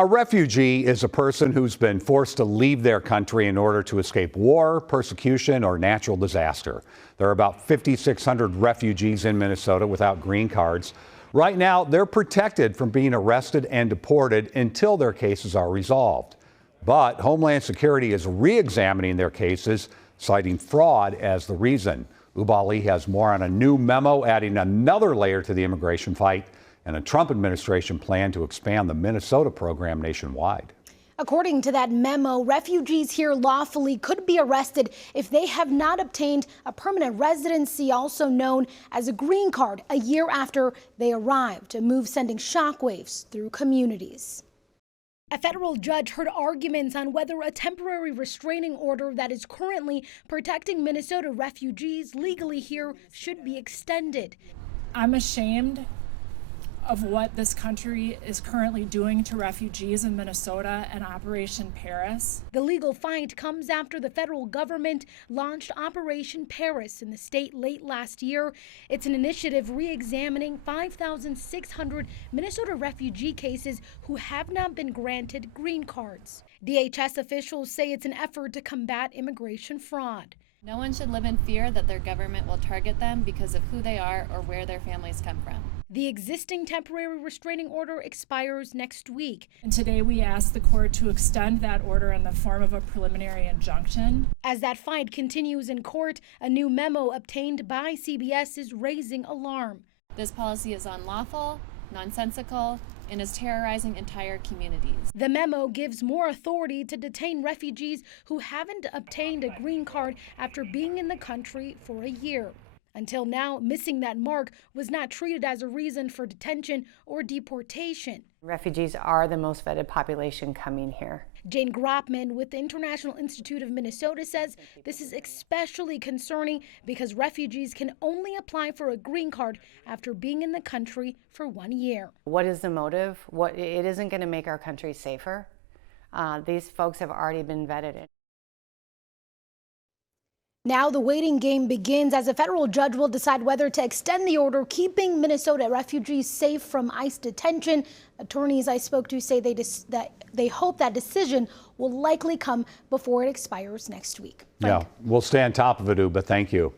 A refugee is a person who's been forced to leave their country in order to escape war, persecution, or natural disaster. There are about 5,600 refugees in Minnesota without green cards. Right now, they're protected from being arrested and deported until their cases are resolved. But Homeland Security is re-examining their cases, citing fraud as the reason. Ubah Ali has more on a new memo adding another layer to the immigration fight and a Trump administration plan to expand the Minnesota program nationwide. According to that memo, refugees here lawfully could be arrested if they have not obtained a permanent residency, also known as a green card, a year after they arrived, a move sending shockwaves through communities. A federal judge heard arguments on whether a temporary restraining order that is currently protecting Minnesota refugees legally here should be extended. I'm ashamed of what this country is currently doing to refugees in Minnesota and Operation Paris. The legal fight comes after the federal government launched Operation Paris in the state late last year. It's an initiative re-examining 5,600 Minnesota refugee cases who have not been granted green cards. DHS officials say it's an effort to combat immigration fraud. No one should live in fear that their government will target them because of who they are or where their families come from. The existing temporary restraining order expires next week. And today we ask the court to extend that order in the form of a preliminary injunction. As that fight continues in court, a new memo obtained by CBS is raising alarm. This policy is unlawful, nonsensical, and is terrorizing entire communities. The memo gives more authority to detain refugees who haven't obtained a green card after being in the country for a year. Until now, missing that mark was not treated as a reason for detention or deportation. Refugees are the most vetted population coming here. Jane Gropman with the International Institute of Minnesota says this is especially concerning because refugees can only apply for a green card after being in the country for 1 year. What is the motive? It isn't going to make our country safer. These folks have already been vetted. Now the waiting game begins as a federal judge will decide whether to extend the order keeping Minnesota refugees safe from ICE detention. Attorneys I spoke to say they hope that decision will likely come before it expires next week. Frank. Yeah, we'll stay on top of it, Ubah. Thank you.